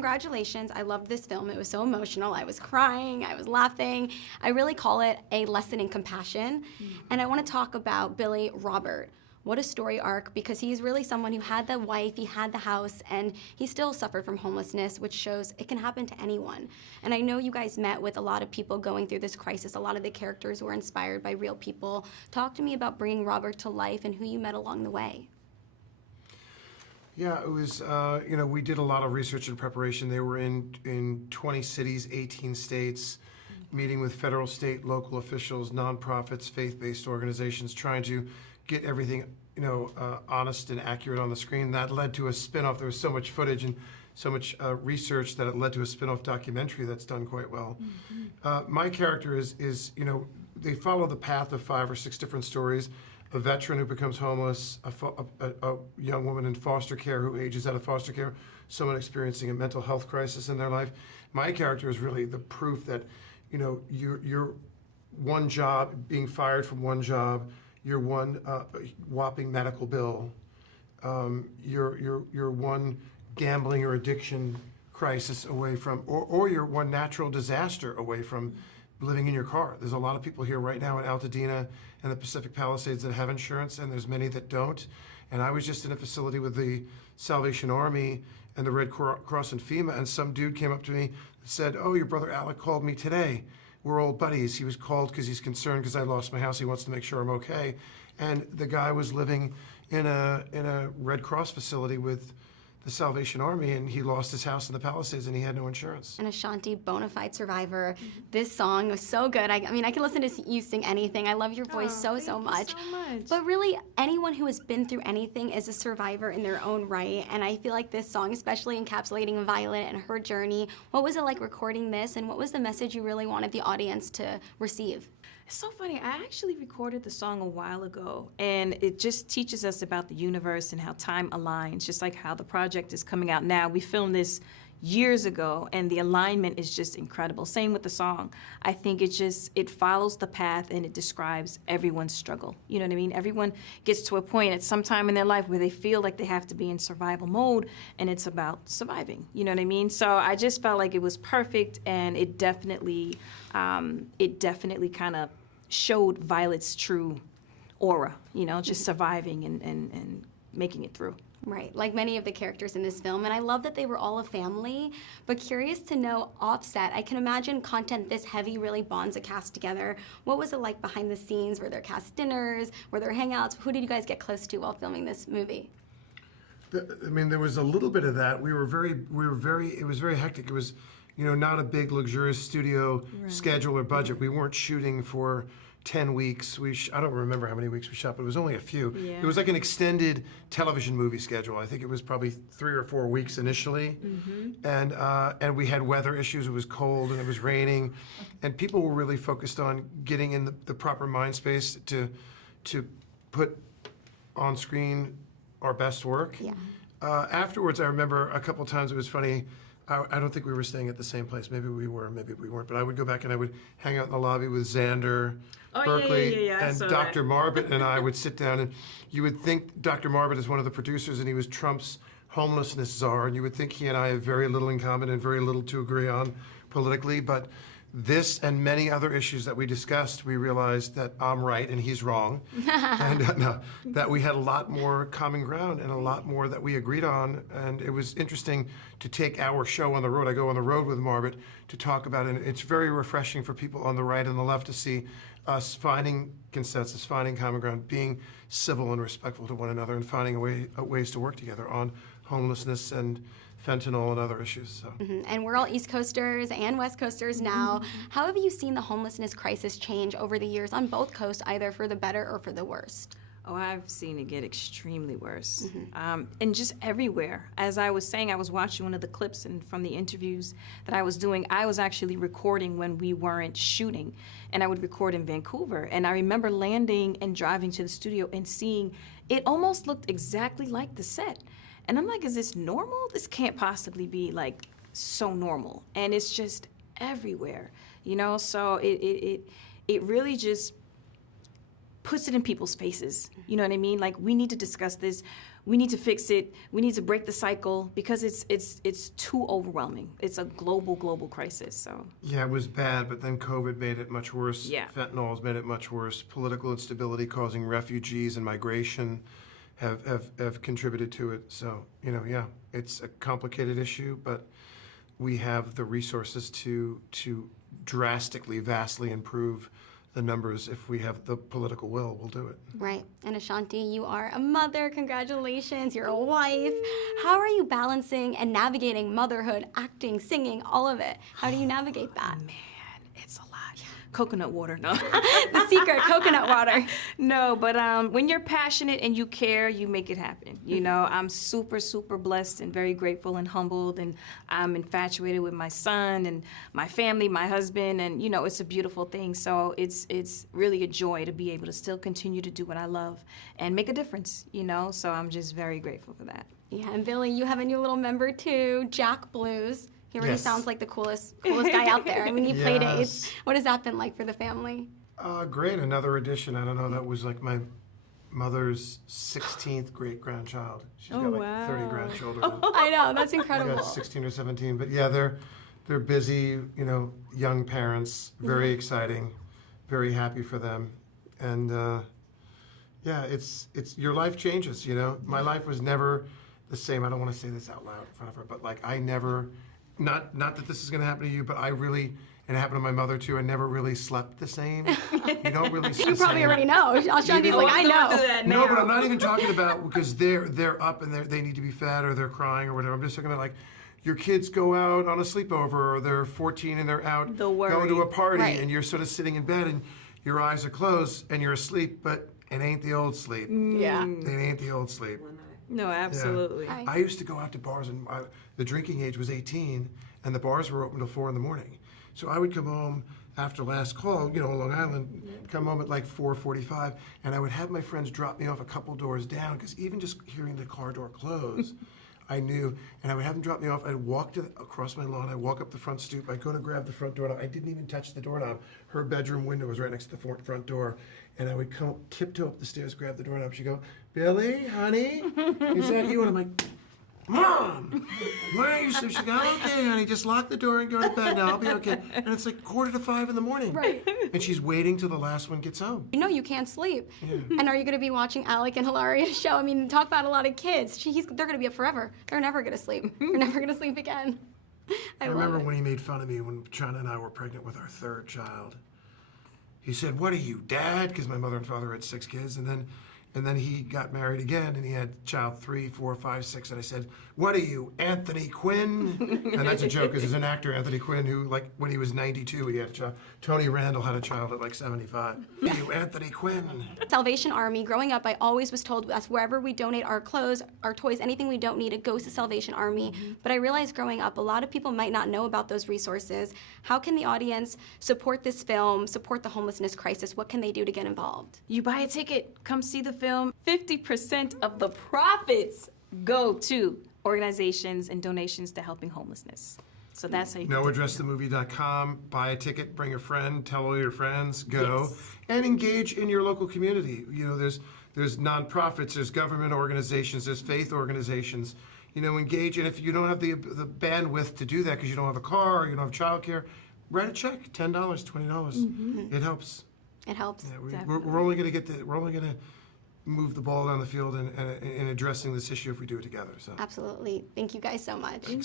congratulations. I loved this film. It was so emotional. I was crying, I was laughing. I really call it a lesson in compassion. And I want to talk about Billy Robert. What a story arc, because he's really someone who had the wife, he had the house, and he still suffered from homelessness, which shows it can happen to anyone. And I know you guys met with a lot of people going through this crisis. A lot of the characters were inspired by real people. Talk to me about bringing Robert to life and who you met along the way. Yeah, it was, we did a lot of research and preparation. They were in 20 cities, 18 states, meeting with federal, state, local officials, nonprofits, faith-based organizations, trying to get everything, honest and accurate on the screen. That led to a spin-off. There was so much footage and so much research that it led to a spin-off documentary that's done quite well. My character is they follow the path of 5 or 6 different stories. A veteran who becomes homeless, a young woman in foster care who ages out of foster care, someone experiencing a mental health crisis in their life. My character is really the proof that, you're one job, being fired from one job, you're one whopping medical bill, you're one gambling or addiction crisis away from, or you're one natural disaster away from living in your car. There's a lot of people here right now in Altadena and the Pacific Palisades that have insurance, and there's many that don't. And I was just in a facility with the Salvation Army and the Red Cross and FEMA, and some dude came up to me and said, "Oh, your brother Alec called me today. We're old buddies. He was called because he's concerned because I lost my house. He wants to make sure I'm okay." And the guy was living in a Red Cross facility with the Salvation Army, and he lost his house in the Palisades, and he had no insurance. An Ashanti bona fide survivor. This song was so good. I mean, I can listen to you sing anything. I love your voice so much. Thank you so much. But really, anyone who has been through anything is a survivor in their own right. And I feel like this song, especially encapsulating Violet and her journey, what was it like recording this, and what was the message you really wanted the audience to receive? It's so funny. I actually recorded the song a while ago, and it just teaches us about the universe and how time aligns, just like how the project is coming out now. We filmed this years ago, and the alignment is just incredible. Same with the song. I think it follows the path, and it describes everyone's struggle. You know what I mean? Everyone gets to a point at some time in their life where they feel like they have to be in survival mode, and it's about surviving. You know what I mean? So I just felt like it was perfect, and it definitely kind of showed Violet's true aura, just surviving and making it through. Right, like many of the characters in this film, and I love that they were all a family, but curious to know, offset, I can imagine content this heavy really bonds a cast together. What was it like behind the scenes? Were there cast dinners? Were there hangouts? Who did you guys get close to while filming this movie? There was a little bit of that. It was very hectic. It was, not a big luxurious studio schedule or budget. We weren't shooting for 10 weeks. I don't remember how many weeks we shot, but it was only a few. Yeah. It was like an extended television movie schedule. I think it was probably 3 or 4 weeks initially. And we had weather issues. It was cold and it was raining. And people were really focused on getting in the proper mind space to put on screen our best work. Yeah. Afterwards, I remember a couple times it was funny. I don't think we were staying at the same place. Maybe we were, maybe we weren't. But I would go back and I would hang out in the lobby with Xander, Berkeley, and Dr. Marbot, and I would sit down. And you would think Dr. Marbot is one of the producers, and he was Trump's homelessness czar. And you would think he and I have very little in common and very little to agree on politically. But this and many other issues that we discussed, we realized that I'm right and he's wrong, and that we had a lot more common ground and a lot more that we agreed on. And it was interesting to take our show on the road. I go on the road with Marbot to talk about it. And it's very refreshing for people on the right and the left to see us finding consensus, finding common ground, being civil and respectful to one another, and finding ways to work together on homelessness and fentanyl and other issues. So. And we're all East Coasters and West Coasters now. How have you seen the homelessness crisis change over the years on both coasts, either for the better or for the worst? Oh, I've seen it get extremely worse. And just everywhere. As I was saying, I was watching one of the clips and from the interviews that I was doing, I was actually recording when we weren't shooting. And I would record in Vancouver. And I remember landing and driving to the studio and seeing it almost looked exactly like the set. And I'm like, is this normal? This can't possibly be like so normal. And it's just everywhere, So it really just puts it in people's faces. You know what I mean? Like, we need to discuss this. we need to fix it. We need to break the cycle because it's too overwhelming. It's a global crisis. So Yeah, it was bad, but then COVID made it much worse. Yeah. Fentanyl has made it much worse. Political instability causing refugees and migration have contributed to it. So, yeah, it's a complicated issue, but we have the resources to drastically, vastly improve the numbers. If we have the political will, we'll do it. Right. And Ashanti, you are a mother. Congratulations. You're a wife. How are you balancing and navigating motherhood, acting, singing, all of it? How do you navigate that? man, it's a lot. Coconut water, no. The secret, coconut water. No, but when you're passionate and you care, you make it happen. I'm super blessed and very grateful and humbled, and I'm infatuated with my son and my family, my husband, and it's a beautiful thing. So it's really a joy to be able to still continue to do what I love and make a difference. So I'm just very grateful for that. Yeah, and Billy, you have a new little member too, Jack Blues. He already Yes. sounds like the coolest guy out there. I mean, he played it. Yes. What has that been like for the family? Great, another addition. I don't know, that was like my mother's 16th great-grandchild. She's got like 30 grandchildren. I know, that's I incredible. got 16 or 17, but yeah, they're busy, young parents, very exciting, very happy for them. And yeah, it's your life changes, My life was never the same. I don't want to say this out loud in front of her, but like I never, not that this is going to happen to you, but I really, and it happened to my mother too, I never really slept the same. You don't really sleep You probably already know. Ashanti's like, I know. No, but I'm not even talking about because they're up and they need to be fed or they're crying or whatever. I'm just talking about like your kids go out on a sleepover or they're 14 and they're out The worry. going to a party Right. and you're sort of sitting in bed and your eyes are closed and you're asleep, but it ain't the old sleep. Yeah. It ain't the old sleep. No, absolutely. Right. I used to go out to bars and the drinking age was 18 and the bars were open till 4 in the morning. So I would come home after last call, Long Island, come home at like 4:45 and I would have my friends drop me off a couple doors down because even just hearing the car door close, I knew, and I would have them drop me off. I'd walk across my lawn, I'd walk up the front stoop, I'd go to grab the front doorknob. I didn't even touch the doorknob. Her bedroom window was right next to the front door. And I would come tiptoe up the stairs, grab the doorknob. She'd go, Billy, honey, is that you? And I'm like, Mom, why are you so? She goes, okay, honey, just lock the door and go to bed now. I'll be okay. And it's like 4:45 in the morning. Right. And she's waiting till the last one gets home. You can't sleep. And are you going to be watching Alec and Hilaria's show? I mean, talk about a lot of kids. They're going to be up forever. They're never going to sleep. They're never going to sleep again. I remember love it. when he made fun of me when China and I were pregnant with our third child. He said, "What are you, Dad?" Because my mother and father had 6 kids, and then he got married again, and he had child 3, 4, 5, 6, and I said, "What are you, Anthony Quinn?" And that's a joke, because there's an actor, Anthony Quinn, who, like, when he was 92, he had a child. Tony Randall had a child at, like, 75. What are you, Anthony Quinn? Salvation Army, growing up, I always was told that's wherever we donate our clothes, our toys, anything we don't need, it goes to Salvation Army. But I realized growing up, a lot of people might not know about those resources. How can the audience support this film, support the homelessness crisis? What can they do to get involved? You buy a ticket, come see the film. 50% of the profits go to organizations and donations to helping homelessness. So that's how you NoAddressTheMovie.com, buy a ticket, bring a friend, tell all your friends, go, Yes. and engage in your local community. There's nonprofits, there's government organizations, there's faith organizations. Engage, and if you don't have the bandwidth to do that because you don't have a car or you don't have childcare, write a check, $10, $20. It helps. It helps. Yeah, we're only going to move the ball down the field in addressing this issue if we do it together. So. Absolutely. Thank you guys so much.